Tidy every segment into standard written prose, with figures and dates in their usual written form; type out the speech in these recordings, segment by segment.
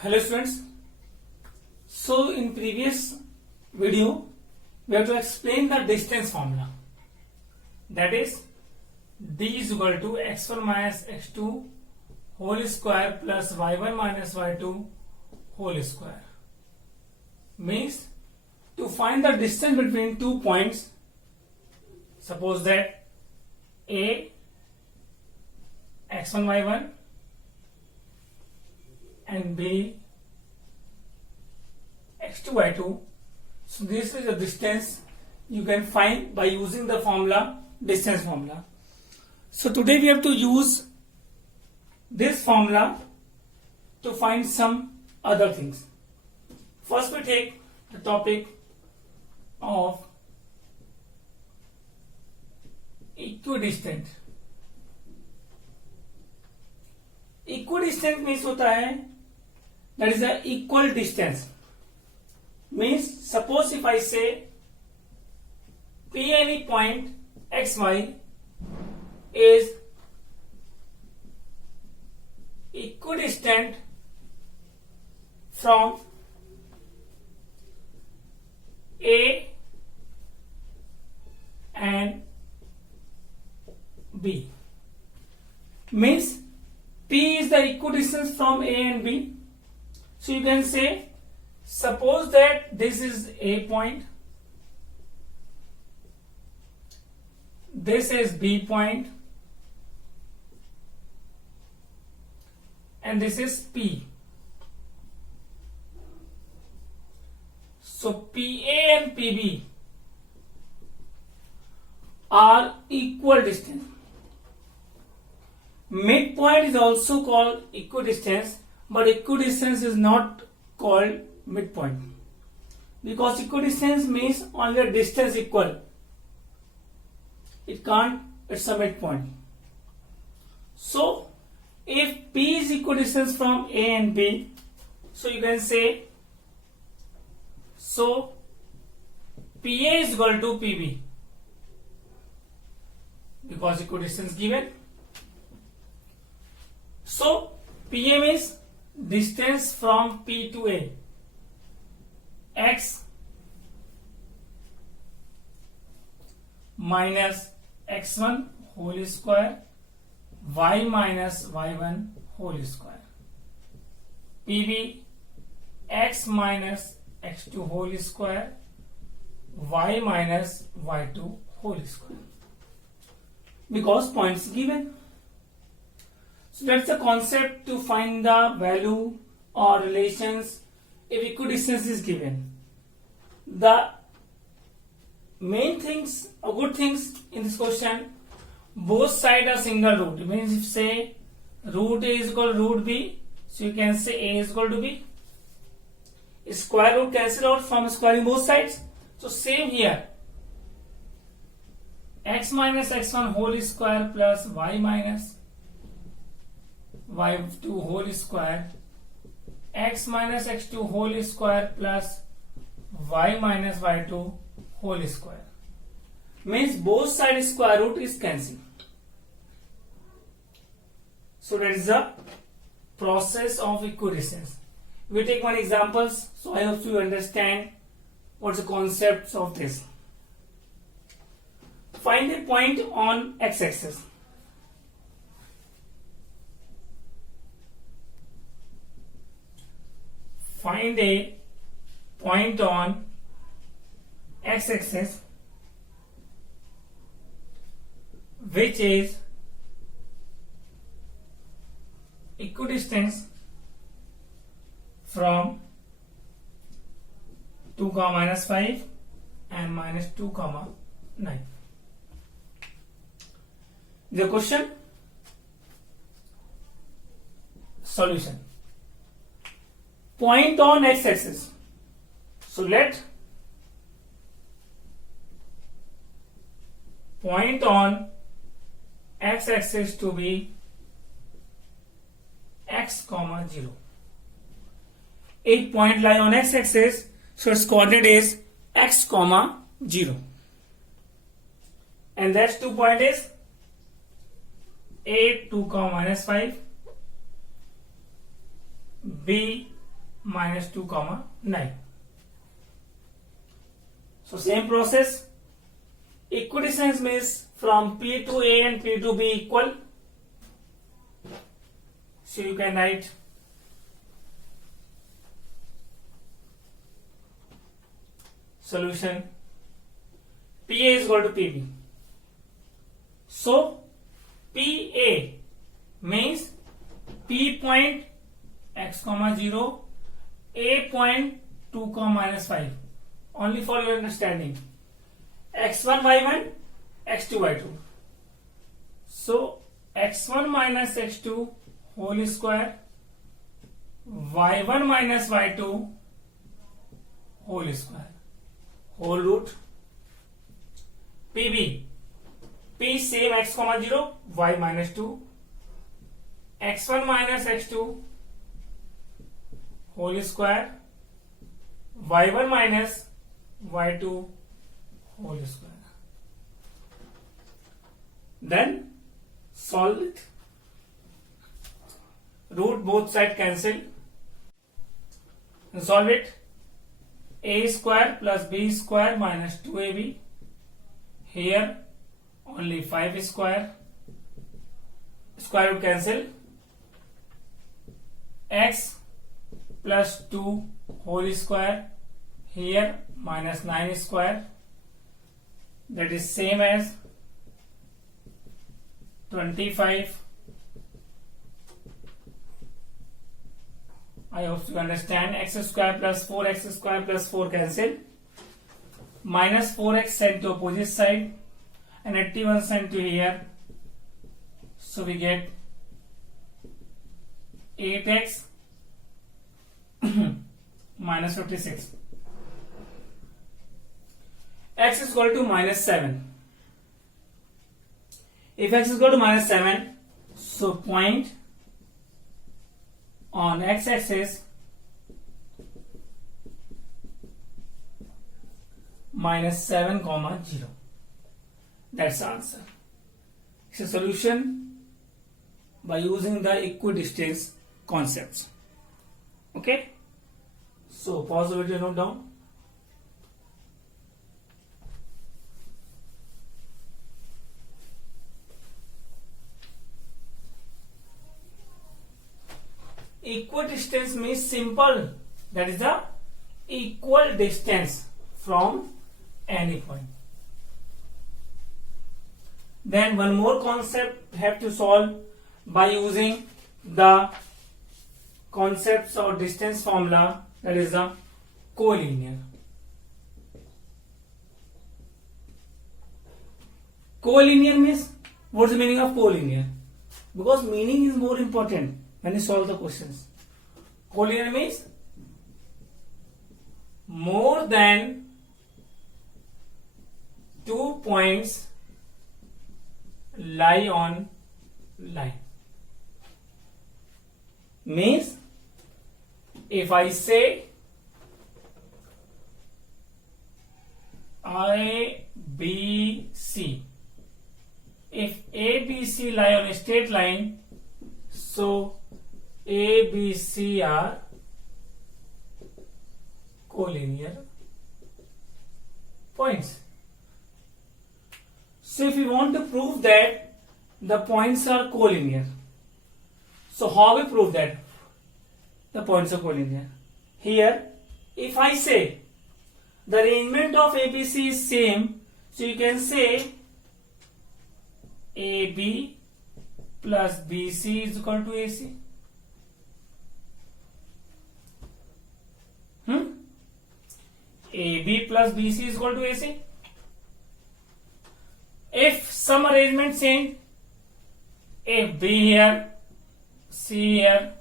Hello students. So in previous video we have to explain the distance formula, that is d is equal to x1 minus x2 whole square plus y1 minus y2 whole square. Means to find the distance between 2 points, suppose that a x1 y1 and b x2 y2. So this is the distance you can find by using the formula, distance formula. So today we have to use this formula to find some other things. First we take the topic of equidistant. Equidistant means होता है that is the equal distance. Means suppose if I say P any point xy is equidistant from A and B. Means P is the equidistance from A and B. So you can say, suppose that this is A point, this is B point, and this is P. So PA and PB are equal distance. Midpoint is also called equidistance, but equidistance is not called midpoint, because equidistance means only a distance equal. It's a midpoint. So if P is equidistance from A and B, so you can say, so PA is equal to PB, because equidistance given. So PA means distance from P to A, x minus x1 whole square, y minus y1 whole square. PB x minus x2 whole square, y minus y2 whole square, because points given. So that's the concept to find the value or relations if equidistance is given. The main things or good things in this question, both sides are single root. It means if say root A is equal to root B, so you can say A is equal to B. Square root cancel out from squaring both sides. So same here, x minus x1 whole square plus y minus y2 whole square, x minus x2 whole square plus y minus y2 whole square. Means both sides square root is cancelled. So that is the process of equidistance. We take one examples, so I hope you understand what's the concepts of this. Find a point on x-axis. Find a point on x-axis which is equidistant from 2, minus 5 and minus 2, 9. The question, solution. Point on x-axis. So let point on x-axis to be x, 0. If point lie on x-axis, so its coordinate is x, 0. And that 2 point is A 2, minus 5, B minus 2 comma 9. So same process. Equidistance means from P to A and P to B equal. So you can write solution PA is equal to PB. So PA means P point x comma 0, A point 2 comma minus 5. Only for your understanding. x1 y1 x2 y2. So x1 minus x2 whole square, y1 minus y2 whole square, whole root. PB, P same x comma 0, y minus 2, x1 minus x2 whole square, y1 minus y2 whole square. Then solve it. Root both side cancel. Solve it. A square plus B square minus 2AB. Here only 5 square. Square root cancel. X plus 2 whole square. Here minus 9 square. That is same as 25. I hope you understand. X square plus 4x square plus 4 cancel. Minus 4x sent to opposite side and 81 sent to here. So we get 8x minus 56. X is equal to minus 7. If x is equal to minus 7, so point on x-axis minus 7 comma 0. That's the answer. It's a solution by using the equidistance concepts. Okay? So pause the video, note down. Equidistance means simple, that is the equal distance from any point. Then one more concept have to solve by using the concepts or distance formula, that is the collinear. Collinear means, what's the meaning of collinear? Because meaning is more important when you solve the questions. Collinear means more than 2 points lie on line. Means if I say A, B, C, if A, B, C lie on a straight line, so A, B, C are collinear points. So if we want to prove that the points are collinear, so how we prove that the points are collinear? Here, if I say the arrangement of ABC is same, so you can say AB plus BC is equal to AC. AB plus BC is equal to AC. If some arrangement change, if B here, C here,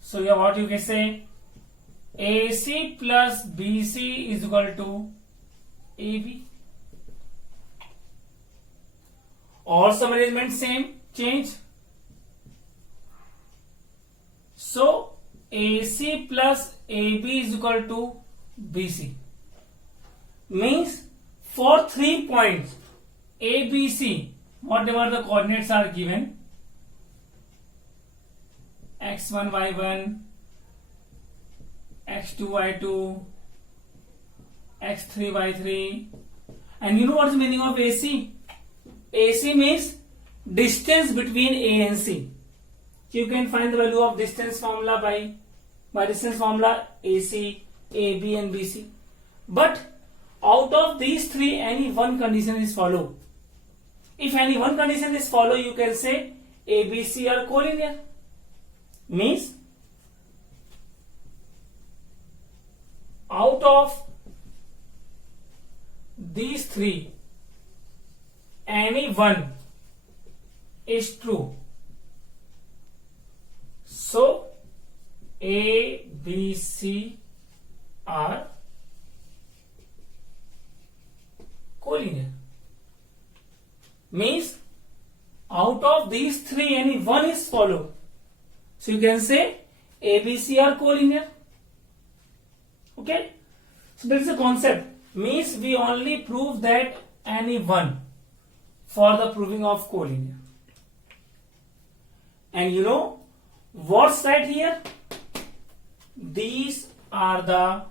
so here what you can say, AC plus BC is equal to AB. Or some arrangement same change, so AC plus AB is equal to BC. Means for 3 points ABC, whatever the coordinates are given, x1, y1, x2 y2, x3 y3. And you know what's the meaning of AC? AC means distance between A and C. So you can find the value of distance formula by distance formula AC, AB and BC. But out of these three, any one condition is followed. If any one condition is followed, you can say ABC are collinear. Means out of these three, any one is true. So A, B, C are collinear. Means out of these three, any one is followed. So you can say A, B, C are collinear. Okay? So there is a concept. Means we only prove that any one for the proving of collinear. And you know what's right here? These are the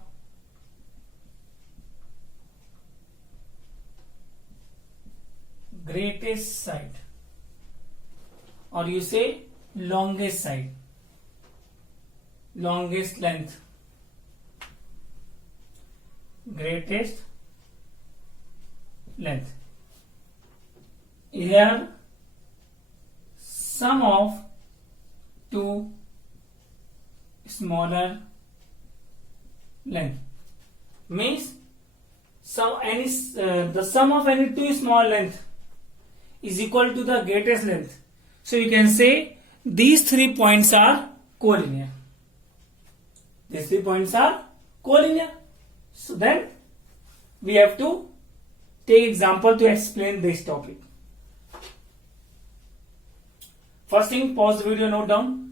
greatest side, or you say longest side, longest length, greatest length. Here sum of two smaller length means the sum of any two small length is equal to the greatest length. So you can say these 3 points are collinear. These 3 points are collinear. So then we have to take example to explain this topic. First thing, pause the video, note down.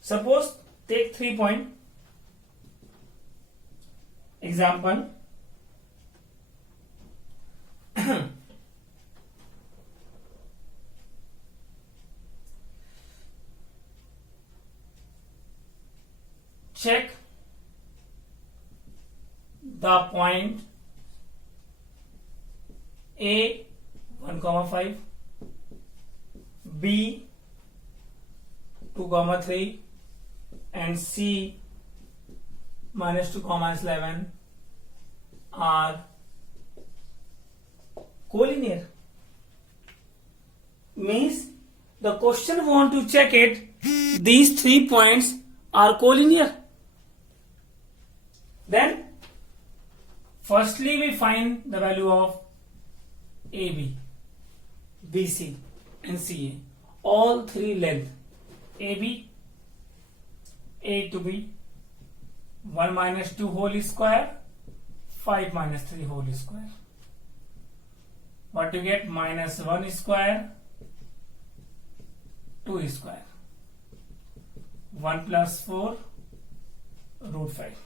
Suppose take 3 point example. Check the point A 1,5, B 2,3 and C -2, -11 are collinear. Means the question want to check it, these 3 points are collinear. Then firstly we find the value of AB, BC and CA. All three length AB, A to B, 1 minus 2 whole square, 5 minus 3 whole square. What you get? Minus 1 square, 2 square, 1 plus 4 root 5.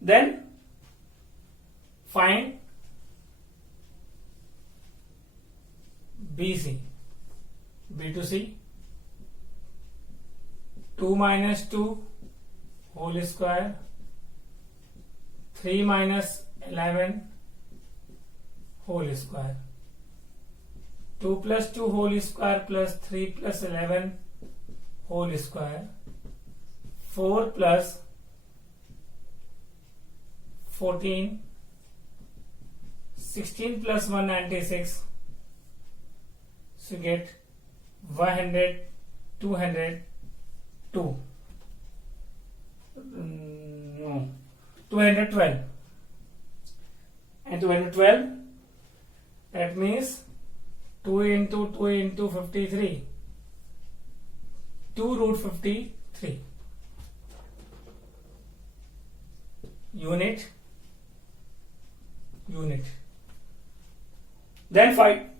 Then find BC, B to C, 2 minus 2 whole square, 3 minus 11 whole square, 2 plus 2 whole square plus 3 plus 11 whole square, 4 plus 14, 16 plus 196, so get 100, 200, 2. No, 212. And 212, that means 2 into 2 into 53, 2 root 53 unit. Then find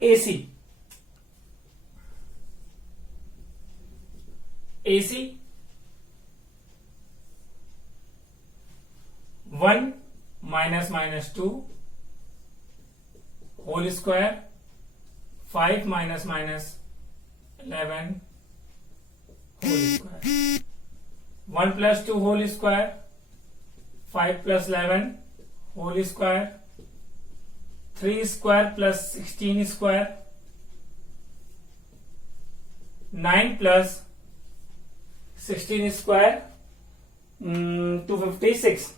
AC. AC 1 minus minus 2 whole square, 5 minus minus 11 whole square, 1 plus 2 whole square, 5 plus 11 whole square, 3 square plus 16 square, 9 plus 16 square, 256,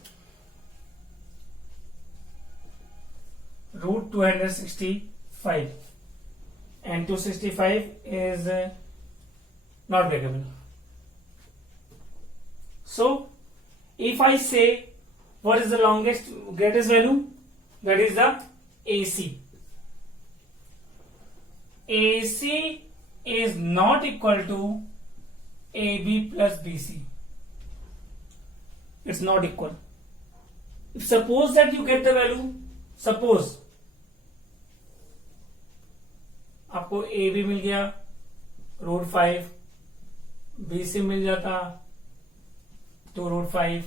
root 265, and 265 is not breakable. So if I say what is the longest greatest value, that is the AC. AC is not equal to AB plus BC. It's not equal. If suppose that you get the value, suppose आपको AB मिल गया √5, BC मिल जाता 2√5,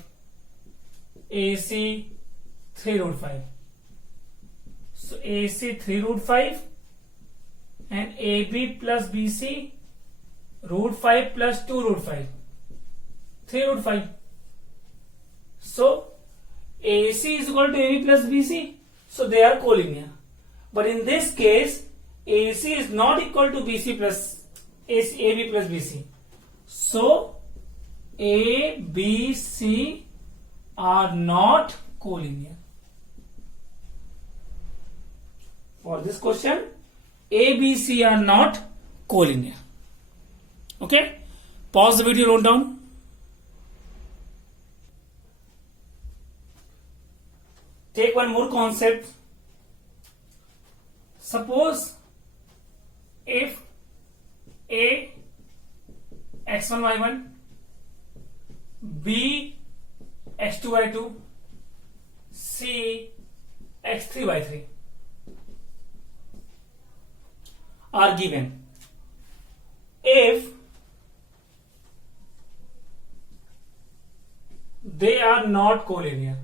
AC 3√5. So AC 3√5 and AB plus BC √5 plus 2√5, 3√5. So AC is equal to AB plus BC. So they are collinear. But in this case, AC is not equal to BC plus AB plus BC. So A, B, C are not collinear. For this question, A, B, C are not collinear. Okay? Pause the video, note down. Take one more concept. Suppose if A x1 y1, B x2 y2, C x3 y3 are given. If they are not collinear,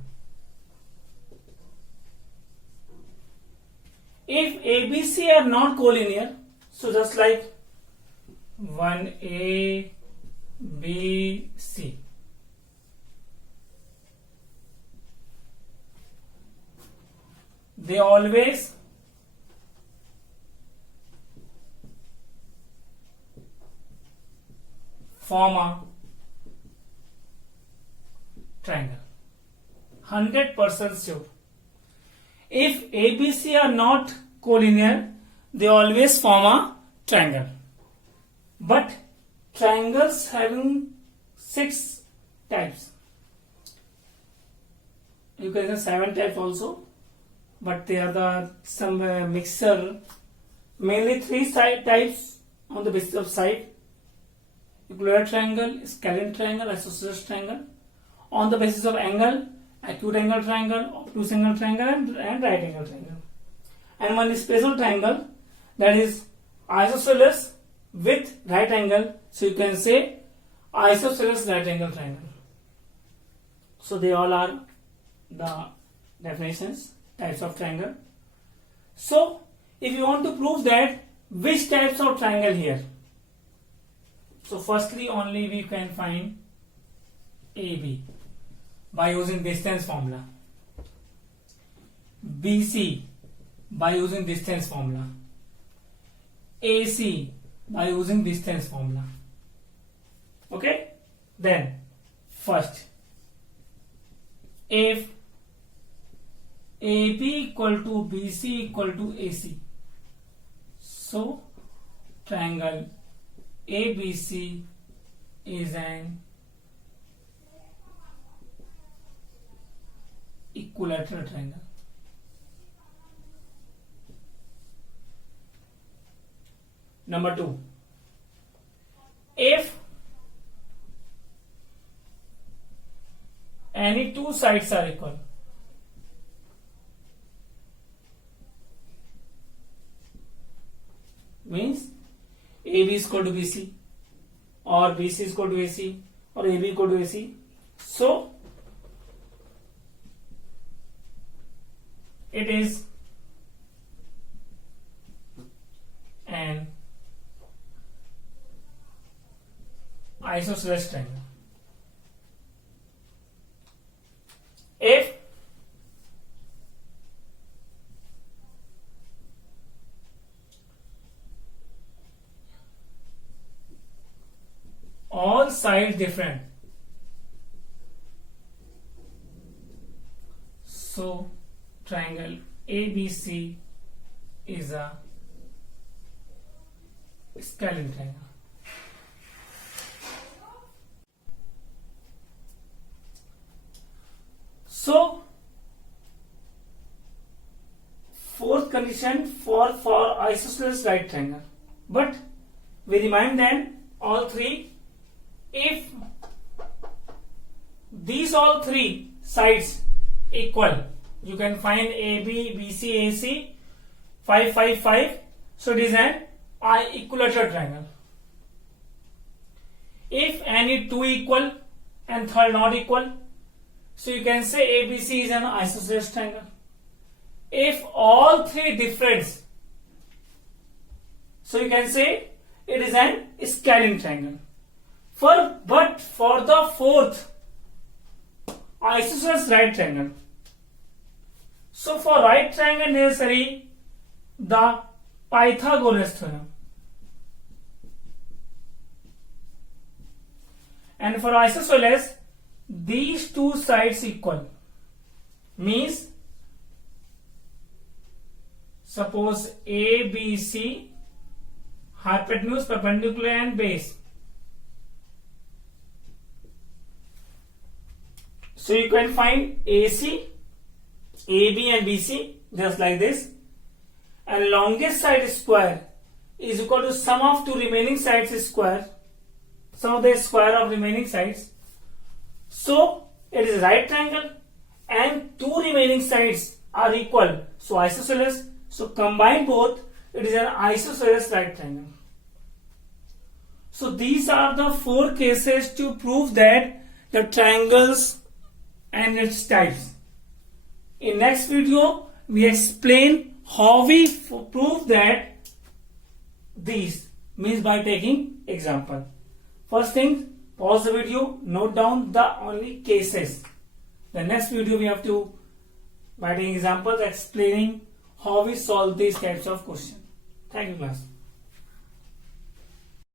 if ABC are not collinear, so just like 1A, B, C, they always form a triangle. 100% sure. If ABC are not collinear, they always form a triangle. But triangles having 6 types. You can say 7 types also, but they are some mixture. Mainly 3 types on the basis of side: equilateral triangle, scalene triangle, isosceles triangle. On the basis of angle, acute angle triangle, obtuse angle triangle, and right angle triangle. And one special triangle, that is isosceles with right angle. So you can say isosceles right angle triangle. So they all are the definitions, types of triangle. So if you want to prove that which types of triangle here, so firstly only we can find AB by using distance formula, BC by using distance formula, AC by using distance formula. Okay? Then first, if AB equal to BC equal to AC, so triangle ABC is an equilateral triangle. Number 2, if any 2 sides are equal, means AB is equal to BC, or BC is equal to AC, or AB equal to AC. So isosceles triangle. If all sides different, so triangle ABC is a scalene triangle. So fourth condition for isosceles right triangle, but we remind them all three. If these all three sides equal, you can find AB, BC, AC 5, 5, 5. So it is an equilateral triangle. If any two equal and third not equal, so you can say ABC is an isosceles triangle. If all three different, so you can say it is an scalene triangle. But for the fourth isosceles right triangle, so for right triangle necessary the Pythagoras theorem, and for isosceles these two sides equal, means suppose ABC hypotenuse, perpendicular and base. So you can find AC, AB and BC just like this, and longest side square is equal to sum of two remaining sides square, sum of the square of remaining sides. So it is right triangle and two remaining sides are equal, so isosceles. So combine both, it is an isosceles right triangle. So these are the four cases to prove that the triangles and its types. In next video we explain how we prove that these, means by taking example. First thing, pause the video, note down the only cases. The next video we have to, by taking examples, explaining how we solve these types of questions. Thank you, class.